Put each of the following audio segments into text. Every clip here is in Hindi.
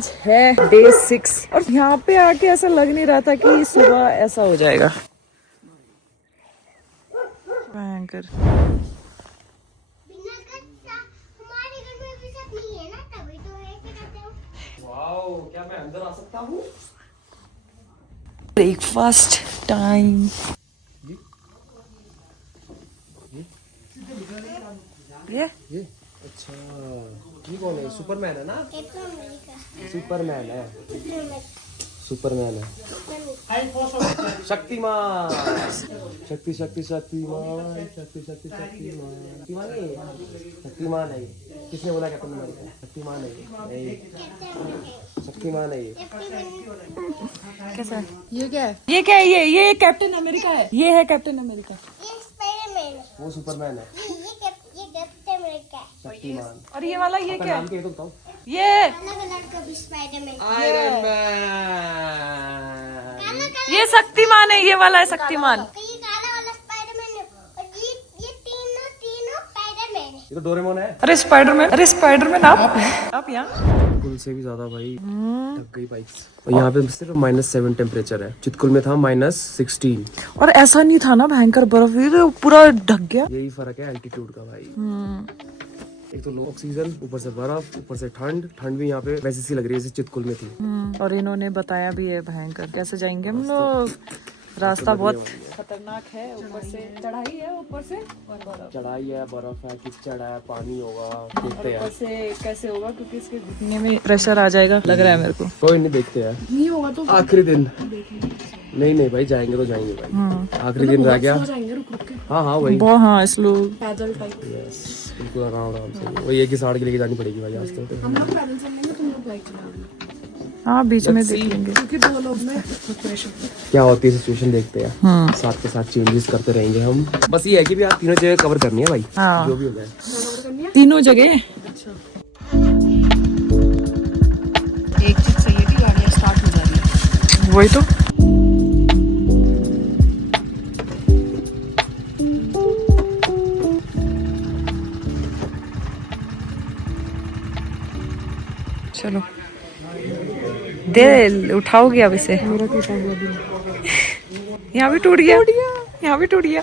आज है डे 6 और यहाँ पे आके ऐसा लग नहीं रहा था कि सुबह ऐसा हो जाएगा। भयंकर। क्या मैं अंदर आ सकता हूँ? Breakfast time. ये अच्छा, ये कौन है? सुपरमैन है ना? सुपरमैन है। सुपरमैन है। शक्तिमान। शक्ति शक्ति शक्तिमान। शक्ति शक्ति शक्तिमान। शक्तिमान है। शक्तिमान है। किसने बोला कैप्टन अमेरिका? शक्तिमान है। नहीं, शक्तिमान है ये। कैसा है? ये क्या है? ये क्या है? ये कैप्टन अमेरिका है। ये है कैप्टन अमेरिका। ये स्पाइडरमैन है। वो सुपरमैन है। ये कैप्टन अमेरिका है। शक्तिमान। और ये वाला ये क्या नाम है? क्या है तो बताओ। ये काला कलर का भी स्पाइडरमैन। Iron man. ये शक्तिमान है। ये वाला है शक्तिमान। ये काला वाला स्पाइडरमैन है और ये तीनों स्पाइडरमैन है। ये तो डोरेमोन है। अरे स्पाइडरमैन आप यहाँ? चितकुल से भी ज्यादा भाई ढक गई बाइक्स। और यहाँ पे सिर्फ -7 टेम्परेचर है। चितकुल में था -16। और ऐसा नहीं था ना भयंकर बर्फ, ये तो पूरा ढक गया। यही फर्क है एल्टीट्यूड का भाई। एक तो लो ऑक्सीजन, ऊपर से बर्फ, ऊपर से ठंड। ठंड भी यहाँ पे वैसी सी लग रही है जैसे चितकुल में थी। और इन्होंने बताया भी है भयंकर। कैसे जाएंगे हम लोग? रास्ता बहुत खतरनाक है। ऊपर से चढ़ाई है, ऊपर से चढ़ाई है, बर्फ है, कीचड़ है, पानी होगा। देखते ऊपर हैं से कैसे होगा, क्योंकि इसके घुटने में प्रेशर आ जाएगा लग रहा है मेरे को। कोई नहीं, देखते हैं। नहीं होगा तो आखिरी दिन नहीं भाई, जाएंगे तो जाएंगे भाई। आखिरी दिन रह गया। हाँ वही हाँ स्लो पैदल टाइप। बिल्कुल आराम से। वही एक ही साड़ के लेके जानी पड़ेगी भाई आज तो। हम लोग पैदल चलेंगे, तुम लोग बाइक चलाओगे। हाँ बीच में देख लेंगे क्योंकि 2 लोग में प्रेशर क्या होती है सिचुएशन, देखते हैं। साथ के साथ चेंजेस करते रहेंगे हम। बस ये है कि भी आप तीनों जगह कवर करनी है भाई। हाँ। जो भी हो जाए तीनों जगह। एक चीज सही है कि गाड़ियाँ स्टार्ट हो जा रही है। वही तो। चलो दे उठाओगे अब इसे। मेरा टूटा हुआ दिल। यहाँ भी टूट गया, यहाँ भी टूट गया।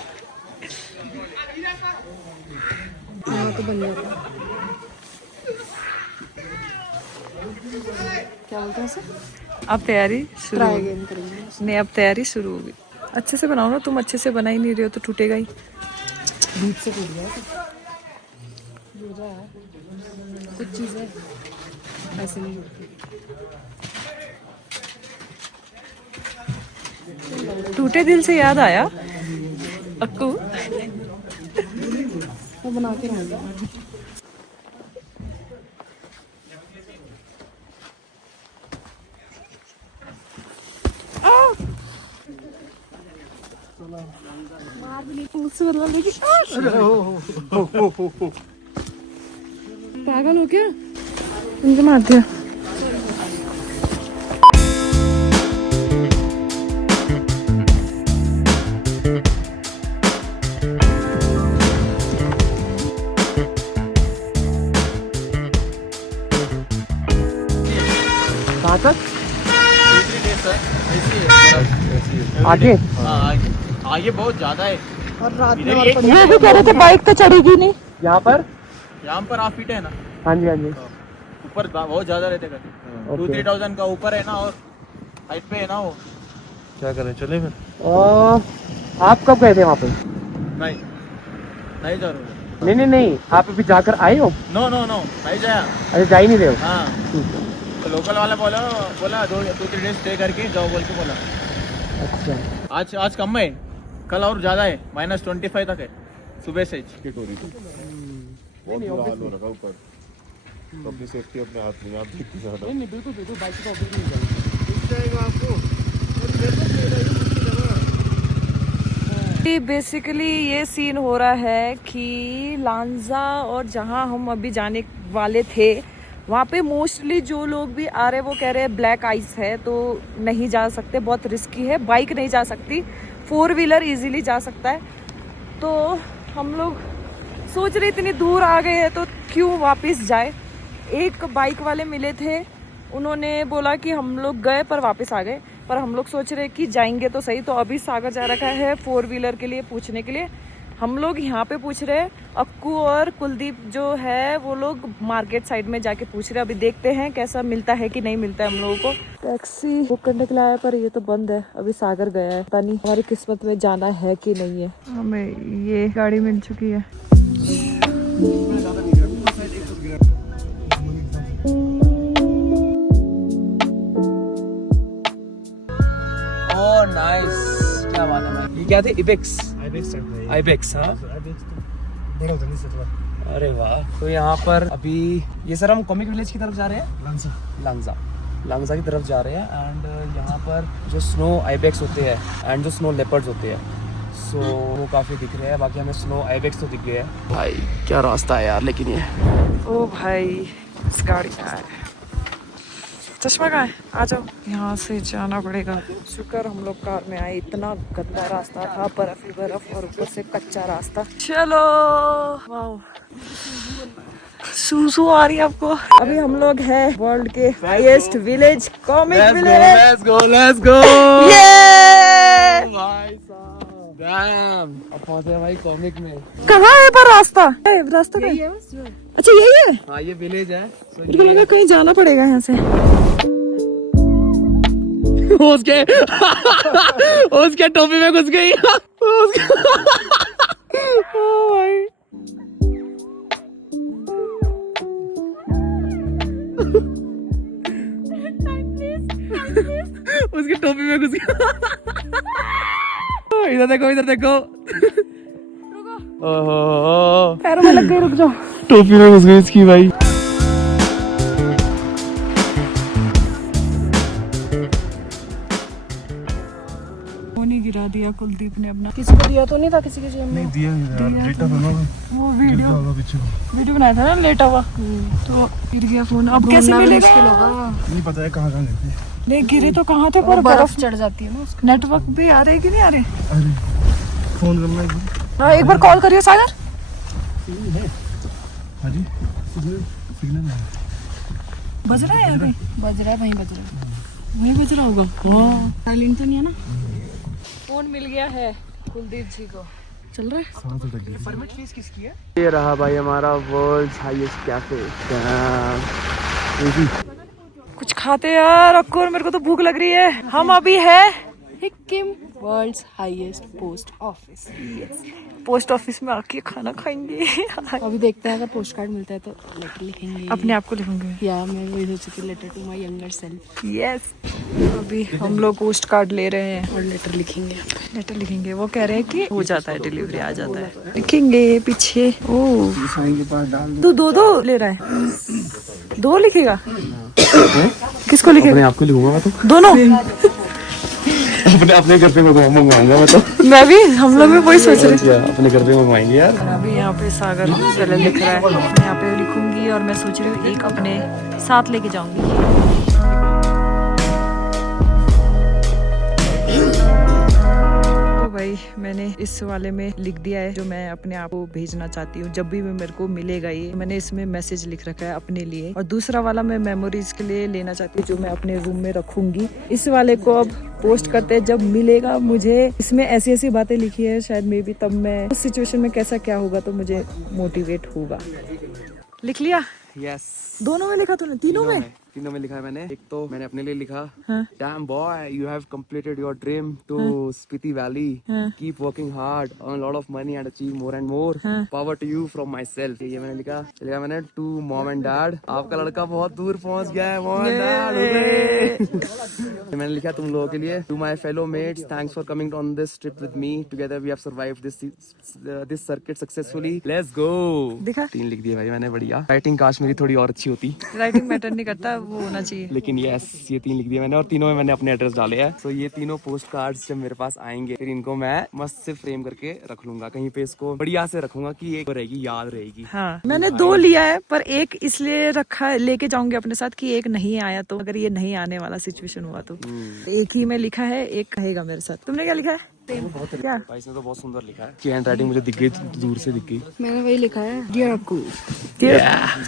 हाँ तो बन जाता। क्या बोलते हैं उसे? अब तैयारी शुरू ट्राई होगी। अगेन करेंगे। नहीं अब तैयारी शुरू होगी। अच्छे से बनाओ ना, तुम अच्छे से बना ही नहीं रहे हो तो टूटेगा ही। बीच से टूट गया। जुड़ रहा है कुछ चीजें ऐसे नहीं जुड़ती। टूटे दिल से याद आया अक्कू। वो बना के रहेंगे। पागल हो क्या? उनके मार दिया। कहाँ तक आगे? आगे बहुत ज्यादा है। और रात में और ये भी कह रहे थे बाइक तो चढ़ेगी नहीं। यहाँ पर पर आप फिट है ना, हाँ जी ऊपर बहुत ज्यादा रहते कर 2-3,000 का ऊपर है ना, और हाइट पे है ना वो। क्या करें, चले फिर। आप कब गए थे वहाँ पे? नहीं जा रहा। नहीं, आप अभी जाकर आए हो? नो नहीं जाया। अरे जा ही नहीं रहे हो? हाँ तो लोकल वाला बोला 2-3 डेज स्टे करके जाओ बोल के बोला। अच्छा, आज कम है, कल और ज्यादा है, -25 तक है सुबह से। अपनी सेफ्टी अपने हाथ में, आप देखते जाना। नहीं बिल्कुल बाइक तो ऑब्वियसली मिल जाएगा आपको। बेसिकली ये सीन हो रहा है कि लांजा और जहाँ हम अभी जाने वाले थे वहाँ पे मोस्टली जो लोग भी आ रहे हैं वो कह रहे हैं ब्लैक आइस है तो नहीं जा सकते, बहुत रिस्की है, बाइक नहीं जा सकती, 4 व्हीलर इजीली जा सकता है। तो हम लोग सोच रहे इतनी दूर आ गए हैं तो क्यों वापस जाए। एक बाइक वाले मिले थे उन्होंने बोला कि हम लोग गए पर वापस आ गए, पर हम लोग सोच रहे कि जाएंगे तो सही। तो अभी सागर जा रखा है 4 व्हीलर के लिए पूछने के लिए। हम लोग यहाँ पे पूछ रहे हैं, अक्कू और कुलदीप जो है वो लोग मार्केट साइड में जाके पूछ रहे हैं। अभी देखते हैं कैसा मिलता है कि नहीं मिलता है हम लोगों को। टैक्सी बुक करने के लिए आया पर ये तो बंद है। अभी सागर गया है, पता नहीं हमारी किस्मत में जाना है कि नहीं है। हमें ये गाड़ी मिल चुकी है। ओह नाइस, क्या बात है भाई। ये क्या थे? इबेक्स। आइबेक्स, हाँ। अरे वाह। तो यहाँ पर अभी ये सर हम कॉमिक विलेज की तरफ जा रहे हैं, लांगजा की तरफ जा रहे हैं। एंड यहाँ पर जो स्नो आइबेक्स होते हैं एंड जो स्नो लेपर्ड्स होते हैं, सो वो काफ़ी दिख रहे हैं। बाकी हमें स्नो आइबेक्स तो दिख गए हैं। भाई क्या रास्ता है यार, लेकिन ये ओ भाई इस गाड़ी का है। चश्मा कहाँ है? आ जाओ, यहाँ से जाना पड़ेगा। शुक्र हम लोग कार में आए, इतना गंदा रास्ता था, बर्फ ही बर्फ और ऊपर से कच्चा रास्ता। चलो, वाओ सूसू आ रही है आपको। अभी हम लोग हैं वर्ल्ड के highest village, comic village. Let's go ये अब पहुंचे हैं भाई कॉमिक में। कहाँ है पर रास्ता? रास्ता कहाँ है? अच्छा यही है। हाँ ये विलेज है। मुझे लगा कहीं जाना पड़ेगा यहाँ से। उसके टोपी में घुस गई। उसकी टोपी में घुस गया। इधर देखो, इधर देखो। ओहो, पैरों में लग गई, रुक जाओ। टोपी में घुस गई इसकी भाई। नहीं गिरा दिया कुलदीप ने अपना। किसी को दिया तो नहीं था, किसी के जेब में नहीं दिया वो वीडियो बनाया था ना लेटा हुआ, तो गिर गया फोन। अब कैसे मिलेगा? नहीं पता है कहाँ लेते। नहीं गिरे तो कहाँ थे, पर बर्फ चढ़ जाती है ना उसको। नेटवर्क भी आ रहे कि नहीं आ रहे? अरे फोन करना है। हाँ एक बार कॉल करियो सागर। हाँ जी, सिग्नल है। बज रहा है यहाँ पे? बज रहा है, वहीं बज रहा है। वहीं बज रहा होगा। साइलेंट तो नहीं है ना? फोन मिल गया है कुलदीप जी को। चल रहा है। परमिट फीस किसकी है? ये रहा भाई हमारा वर्ल्ड हाईएस्ट कैफे। कुछ खाते यार, अक्कुर मेरे को तो भूख लग रही है। हम अभी है Sikkim world's highest post office. Post office में आके खाना खाएंगे। अभी देखते हैं, अगर पोस्ट कार्ड मिलता है तो लेटर लिखेंगे। अपने आप को लिखूंगे। या मैं वही सोच रही थी, letter to my younger self. Yes. अभी हम लोग पोस्ट कार्ड ले रहे हैं और लेटर लिखेंगे। लेटर लिखेंगे। वो कह रहे हैं कि हो जाता है, डिलीवरी आ जाता है। लिखेंगे पीछे। ओ तू दो ले रहा है? 2 लिखेगा? किसको लिखेगा? अपने आप को लिखूंगा मैं तो। दोनों? अपने घर पे मंगवाऊंगा मैं तो। मैं भी, हम लोग भी वही सोच रहे थे। अपने घर पे मंगवाएंगे यार। अभी यहाँ पे सागर पहले लिख रहा है, मैं यहाँ पे लिखूंगी। और मैं सोच रही हूँ एक अपने साथ लेके जाऊंगी। भाई मैंने इस वाले में लिख दिया है जो मैं अपने आप को भेजना चाहती हूँ। जब भी मेरे को मिलेगा ये, मैंने इसमें मैसेज लिख रखा है अपने लिए। और दूसरा वाला मैं मेमोरीज के लिए लेना चाहती हूँ, जो मैं अपने रूम में रखूंगी। इस वाले को अब पोस्ट करते हैं जब मिलेगा मुझे। इसमें ऐसी ऐसी बातें लिखी है, शायद मे बी तब मैं उस सिचुएशन में कैसा क्या होगा तो मुझे मोटिवेट होगा। लिख लिया? यस। दोनों में लिखा तूने? तीनों में? तीनों में लिखा है मैंने। एक तो मैंने अपने लिए लिखा, हाँ। Damn boy, you have completed your dream to Spiti Valley. Keep working hard, earn a lot of money and achieve more and more. Power to you from myself. ये मैंने लिखा मैंने to mom and dad. आपका लड़का बहुत दूर पहुंच गया है, mom and dad. मैंने लिखा तुम लोगों के लिए, to my fellow mates, thanks for coming on this trip with me. Together we have survived this circuit successfully. Let's go. दिखा? 3 लिख दिए भाई मैंने, बढ़िया। राइटिंग काश मेरी थोड़ी और अच्छी होती। राइटिंग मैटर नहीं करता, वो होना चाहिए। लेकिन यस, ये 3 लिख दिए मैंने और तीनों में मैंने अपने एड्रेस डाले हैं। तो ये तीनों पोस्ट कार्ड्स जब मेरे पास आएंगे, फिर इनको मैं मस्त से फ्रेम करके रख लूंगा कहीं पे। इसको बढ़िया से रखूंगा कि एक रहेगी, याद रहेगी। हाँ, मैंने 2 लिया है, पर एक इसलिए रखा है, लेके जाऊंगी अपने साथ कि एक नहीं आया तो, अगर ये नहीं आने वाला सिचुएशन हुआ तो। एक ही में लिखा है, एक रहेगा मेरे साथ। तुमने क्या लिखा है? क्या? भाई इसने तो बहुत सुंदर लिखा है कि हैंड राइटिंग मुझे दिख गई, दूर से दिख गई। मैंने वही लिखा है, dear Akku,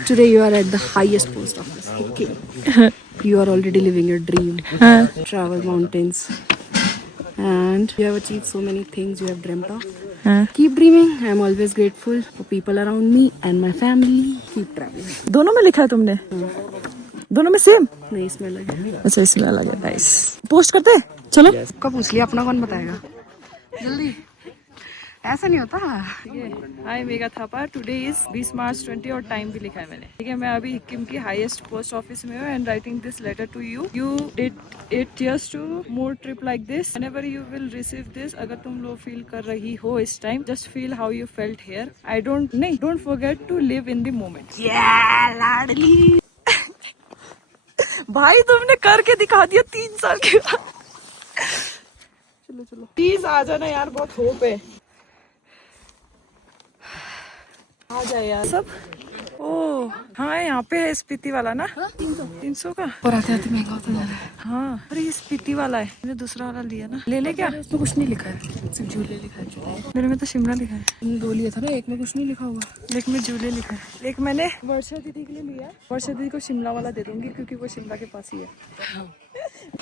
today you are at the highest post office. You are already living your dream. Travel mountains. And you have achieved so many things you have dreamt of. Keep dreaming. I am always grateful for people around me and my family. Keep traveling. दोनों में लिखा है तुमने? दोनों में सेम? नहीं, इसमें अलग है. अच्छा, इसमें अलग है. नाइस. पोस्ट करते हैं? चलो. सबका पूछ लिया, अपना कौन बताएगा? जल्दी. ऐसा नहीं होता. हाय मेगा थापा, टुडे इज 20 मार्च 20 और टाइम भी लिखा है मैंने. ठीक है, मैं अभी सिक्किम की हाईएस्ट पोस्ट ऑफिस में हूँ and writing this letter to you. You did it just two more trip like this. Whenever you will receive this, अगर तुम लोग फील कर रही हो इस time, just feel how you felt here. I don't forget to live in the moment. लाडली. भाई तुमने करके दिखा दिया 3 साल के बाद. चलो प्लीज आ जाना यार, बहुत होप है. आ जाए यार सब. ओ हाँ, यहाँ पे है स्पीति वाला ना. 300 का. और आते आते महंगा होता जा रहा है. हाँ, अरे ये स्पीति वाला है. मैंने दूसरा वाला लिया ना. ले ले क्या? उसमें कुछ नहीं लिखा है, सिर्फ झूले लिखा है. मेरे में तो शिमला लिखा है. तुमने 2 लिया था ना, एक में कुछ नहीं लिखा होगा. एक में झूले लिखा है. एक मैंने वर्षा दीदी के लिए लिया. वर्षा दीदी को शिमला वाला दे दूंगी क्योंकि वो शिमला के पास ही है.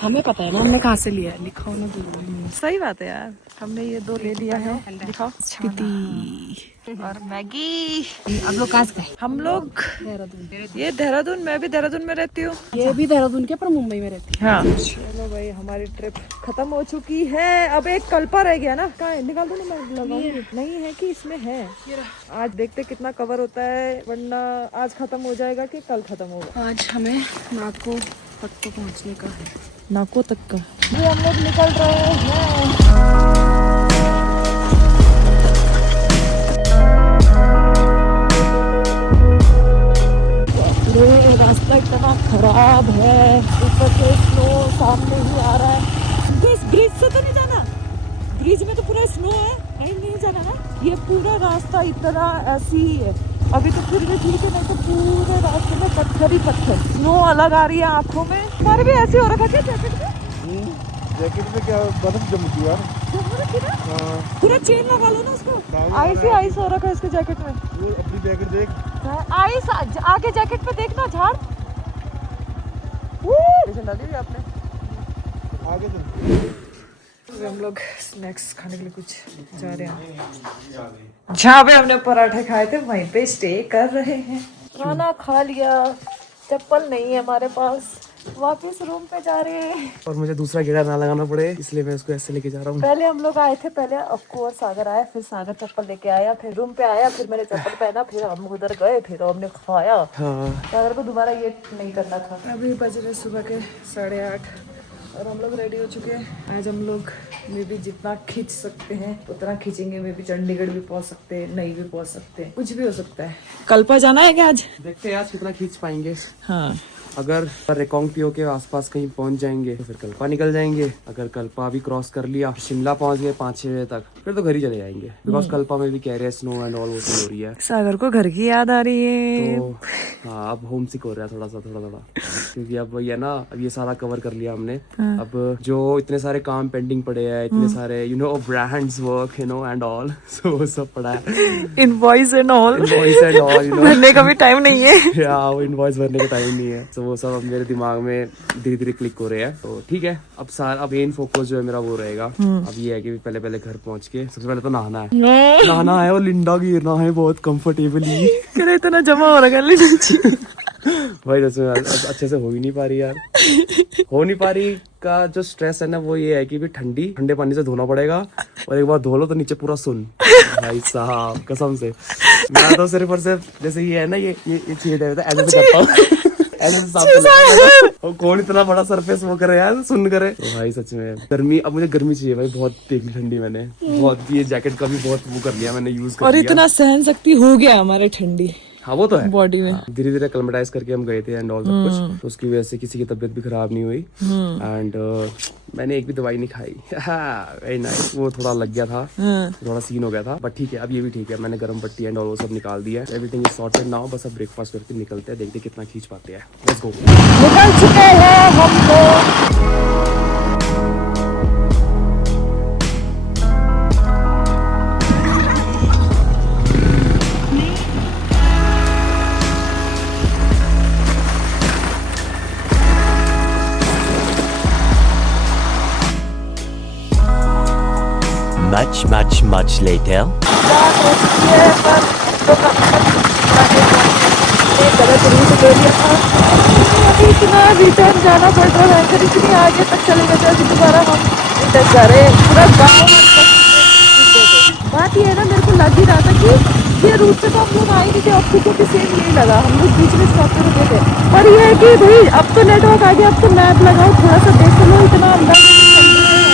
हमें पता है ना हमने कहाँ से लिया है. लिखा होना जरूरी. सही बात है यार, हमने ये 2 ले लिया है. दिखाओ. स्पीति और मैगी. अब लोग कहाँ से गए? हम लोग देहरादून. ये देहरादून. मैं भी देहरादून में रहती हूँ. ये भी देहरादून के, पर मुंबई में रहती हाँ. चलो भाई, हमारी ट्रिप खत्म हो चुकी है. अब एक कल्पा रह गया ना. कहाँ है? निकाल दो ना, मैं लगाऊंगी. नहीं है कि इसमें है. आज देखते कितना कवर होता है, वरना आज खत्म हो जाएगा कि कल खत्म होगा. है. आज हमें नाको तक तो पहुँचने का है. नाको तक का. ये हम लोग निकल रहे हैं. ये रास्ता इतना खराब है, ऊपर से स्नो सामने ही आ रहा है. ब्रिज से तो नहीं जाना. ब्रिज में तो पूरा स्नो है. नहीं जाना ना. ये पूरा रास्ता इतना ऐसी ही है. अभी तो फिर भी ठीक है, नहीं तो पूरे रास्ते में पत्थर ही पत्थर. स्नो अलग आ रही है आंखों में. हमारे भी ऐसे हो रखा है क्या जैकेट में? जैकेट में क्या बर्फ जम गई यार. पूरा चेन लगा लो ना उसको. आइस हो रखा है इसके जैकेट में. वो अपनी जैकेट देख. आइस आगे जैकेट पे देखना. झाड़ डाली हुई आपने. आगे चल. हम लोग स्नैक्स खाने के लिए कुछ जा रहे हैं. जहाँ पे हमने पराठे खाए थे वहीं पे स्टे कर रहे हैं. खाना खा लिया, चप्पल नहीं है हमारे पास, वापस रूम पे जा रहे हैं. और मुझे दूसरा गेड़ा ना लगाना पड़े, इसलिए मैं इसको ऐसे लेके जा रहा हूँ. पहले हम लोग आए थे, पहले अक्कू और सागर आया, फिर सागर चप्पल लेके आया, फिर रूम पे आया, फिर मैंने चप्पल पहना, फिर हम उधर गए, फिर हमने खाया. हाँ. सागर को दोबारा ये नहीं करना था. अभी बज रहे सुबह के 8:30 और हम लोग रेडी हो चुके हैं. आज हम लोग में भी जितना खींच सकते हैं उतना खींचेंगे. में भी चंडीगढ़ भी पहुंच सकते हैं, नहीं भी पहुंच सकते हैं, कुछ भी हो सकता है. कल्पा जाना है क्या आज? देखते हैं आज कितना खींच पाएंगे. हाँ. अगर रेकोंगपियो के आसपास कहीं पहुंच जाएंगे तो फिर कल्पा निकल जाएंगे. अगर कल्पा भी क्रॉस कर लिया, शिमला पहुंच गए 5-6 बजे तक, फिर तो घर ही चले जाएंगे. बिकॉज कल्पा में भी कह रहे हैं स्नो एंड ऑल वो सब हो रही है. सागर को घर की याद आ रही है. तो हाँ, अब होम सिक हो रहा है थोड़ा थोड़ा क्योंकि अब वही है ना, अब ये सारा कवर कर लिया हमने. अब जो इतने सारे काम पेंडिंग पड़े हैं, इतने सारे ब्रांड्स वर्क एंड ऑल, सो वो सब पड़ा है. इनवॉइस एंड ऑल भरने का भी टाइम नहीं है. या वो इनवॉइस भरने का टाइम नहीं है. तो वो सब अब मेरे दिमाग में धीरे धीरे क्लिक हो रहे हैं. तो ठीक है, अब मेन फोकस जो है मेरा वो रहेगा. अब ये है कि पहले घर पहुंच के सबसे पहले तो नहाना है और लिंडा गिरना है बहुत कंफर्टेबली. इतना जमा हो रहा है भाई अच्छे से हो ही नहीं पा रही यार. हो नहीं पा रही का जो स्ट्रेस है ना, वो ये है कि भी ठंडे पानी से धोना पड़ेगा, और एक बार धो लो तो नीचे पूरा सुन. भाई साहब कसम से मैं तो सिर्फ और सिर्फ जैसे ये है ना, ये छेद है ऐसे से करता हूँ. ऐसे साफ कौन इतना बड़ा सरफेस वो करे यार, सुन करे. तो भाई सच में गर्मी, अब मुझे गर्मी चाहिए भाई. बहुत देखी ठंडी मैंने, बहुत ये जैकेट का भी बहुत वो कर लिया मैंने, यूज कर और लिया. इतना सहन शक्ति हो गया हमारे ठंडी. हाँ वो तो है बॉडी में. धीरे धीरे क्लेमेटाइज करके हम गए थे एंड ऑल सब कुछ, तो उसकी वजह से किसी की तबीयत भी खराब नहीं हुई. एंड मैंने एक भी दवाई नहीं खाई. Very nice. वो थोड़ा लग गया था, थोड़ा सीन हो गया था, बट ठीक है, अब ये भी ठीक है. मैंने गर्म पट्टी एंड ऑल वो सब निकाल दिया. Everything is sorted now. बस अब ब्रेकफास्ट करके निकलते हैं, देखते कितना खींच पाते हैं. Let's go. निकल चुके हैं हम लोग. Much later. गलत रूट ले लिया था, अभी इतना रिटर्न जाना पड़ रहा है, फिर इतनी आगे तक चले गए थे, अभी दोबारा हम रिटर्न जा रहे हैं। पूरा गाँव बात ये है ना, मेरे को लग ही रहा था कि ये रूट से तो हम लोग आए नहीं थे, आपको को भी सेम यही लगा, हम लोग बीच में स्टॉप पे रुके थे। पर ये है कि भाई अब तो नेटवर्क आ गया, अब तो मैप लगाओ, थोड़ा सा देख लो, इतना अंदाजा नहीं चल रहा है।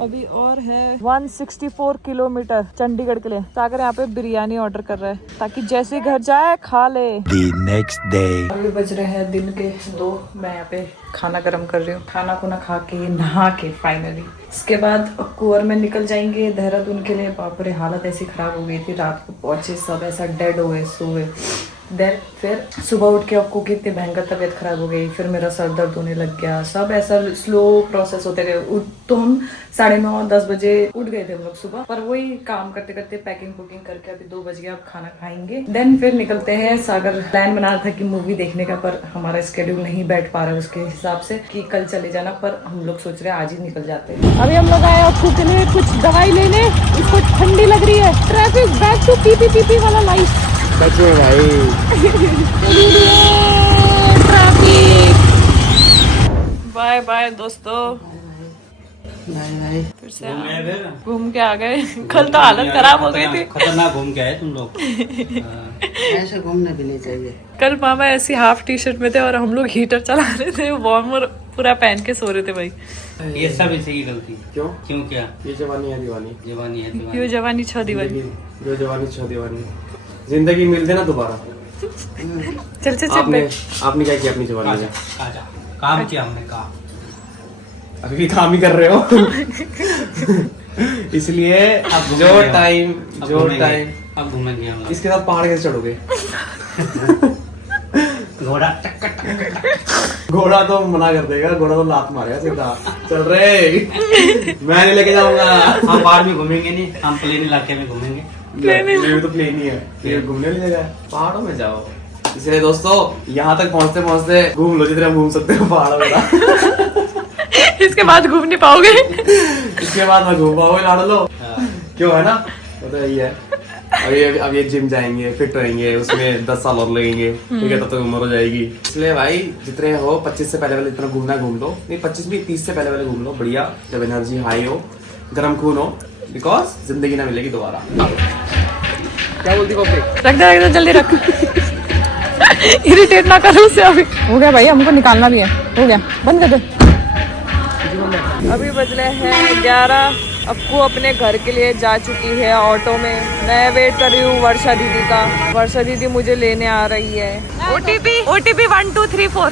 अभी और है 164 किलोमीटर चंडीगढ़ के लिए। सागर यहाँ पे बिरयानी ऑर्डर कर रहा है ताकि जैसे घर जाए खा ले। The next day. अभी बज रहे हैं दिन के 2। मैं यहाँ पे खाना गर्म कर रही हूँ, खाना खुना खा के नहा के फाइनली। इसके बाद कुंवर में निकल जाएंगे देहरादून के लिए। बाप रे, हालत ऐसी खराब हो गई थी, रात को पहुंचे सब ऐसा डेड हो गए, सो गए। देन फिर सुबह उठ के आपको कितनी भयंकर तबीयत खराब हो गई, फिर मेरा सर दर्द होने लग गया, सब ऐसा स्लो प्रोसेस होते गए। तो हम 9:30-10 बजे उठ गए थे हम लोग सुबह, पर वही काम करते करते पैकिंग बुकिंग करके अभी 2 बज गया। अब खाना खाएंगे, देन फिर निकलते हैं। सागर प्लान बना रहा था कि मूवी देखने का, पर हमारा स्केड्यूल नहीं बैठ पा रहा है उसके हिसाब से कि कल चले जाना, पर हम लोग सोच रहे हैं आज ही निकल जाते हैं। अभी हम लोग आए अक्कू के लिए कुछ दवाई लेने, इसको ठंडी लग रही है। ट्रैफिक बैक टू पीपी वाला लाइफ। बच्चे भाई ट्रैफिक। बाय बाय दोस्तों, फिर से घूम के आ गए। कल तो हालत खराब हो गई थी, खतरनाक घूम के आए तुम लोग। ऐसे घूमना भी नहीं चाहिए। कल मामा ऐसी हाफ टी शर्ट में थे और हम लोग हीटर चला रहे थे, वार्मर पूरा पहन के सो रहे थे भाई। ये सब इसी की गलती। क्यों? क्यों क्या? ये जवानी है दीवानी, जवानी है दीवानी। यो जवानी छो दीवानी, जो जवानी छो दीवानी। जिंदगी मिल देना दोबारा। चल चल चल आपने बैठ। आपने क्या किया अपनी जवानी में? काम किया हमने, काम। अभी भी काम ही कर रहे हो। इसलिए जो टाइम अब घूमेंगे हम। इसके साथ पहाड़ कैसे चढ़ोगे? घोड़ा घोड़ा तो मना कर देगा, घोड़ा तो लात मारेगा सीधा। चल रे, मैं नहीं लेके जाऊंगा। हम बाहर में घूमेंगे नहीं, हम प्लेन इलाके में घूमेंगे। ये तो प्लेन ही है, ये घूमने नहीं जगह है, पहाड़ों में जाओ। इसलिए दोस्तों यहाँ तक पहुँचते पहुँचते घूम लो जितना घूम सकते हो पहाड़ों में। इसके बाद घूम नहीं पाओगे। इसके बाद मैं घूम पाओगे लाड़ लो, क्यों है ना? वो तो यही है। अब ये जिम जाएंगे, फिट रहेंगे, उसमें 10 साल और लगेंगे, ठीक है, तब तक उम्र हो जाएगी। इसलिए भाई जितने हो 25 से पहले जितना घूमना घूम लो, नहीं 25 भी 30 से पहले घूम लो, बढ़िया, जब एनर्जी हाई हो, गर्म खून हो, बिकॉज जिंदगी ना मिलेगी दोबारा। क्या बोलती पब्लिक? रख दे जल्दी रख। इरिटेट ना करो उसे। अभी हो गया भाई, हमको निकालना भी है, हो गया, बंद कर दे। अभी बज रहे हैं 11। अक्कू अपने घर के लिए जा चुकी है ऑटो में। मैं वेट कर रही हूँ वर्षा दीदी का। वर्षा दीदी मुझे लेने आ रही है। OTP 1 2 3 4।